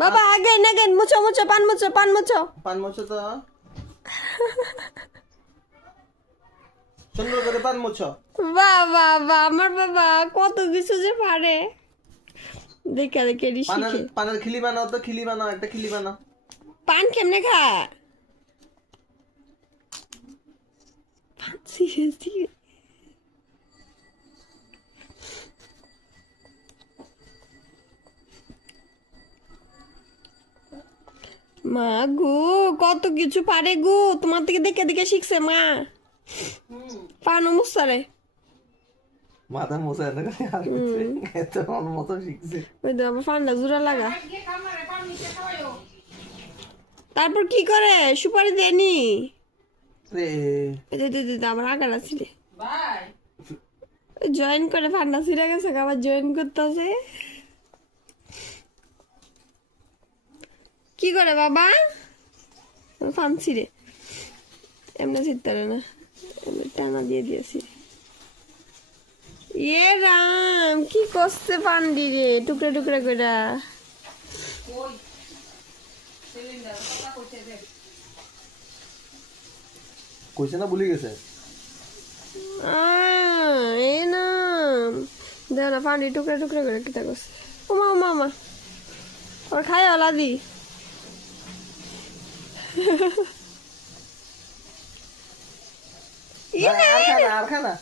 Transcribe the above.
বাবা again again মুছো মুছো পান মুছো পান মুছো তো সুন্দর করে পান মুছো। বাবা আমার বাবা কত কিছু যে পারে দেখে দেখে শিখে। পানের খিলি বানাও তো, খিলি বানাও, একটা খিলি বানাও। পান কেমনে খা সিরিয়াসলি মা গো কত কিছু পারে গো, তোমার থেকে দেখে দেখে শিখছে মা। পানো মুসারে মাথা মোছা না আর কিছু এত মতো শিখছে। ওই তো আবার ফান্ডা জোড়া লাগা। তারপর কি করে সুপারি দেনি রে আবার আগার আছিল জয়েন করে ফান্ডা ছিঁড়ে গেছে আবার জয়েন করতেছে কি করে বাবা ফানছি রে এমনি ছিটতে না এমনি টানা দিয়ে দিয়েছি। এ রাম কি করছে পান্ডি রে টুকরা টুকরা করে কইছে না ভুলে গেছে। এই না দেখ না পান্ডি টুকরা টুকরা করে কিতা করছে। ওমা ওমা ওমা ওর খায় ওলা দি আর খানা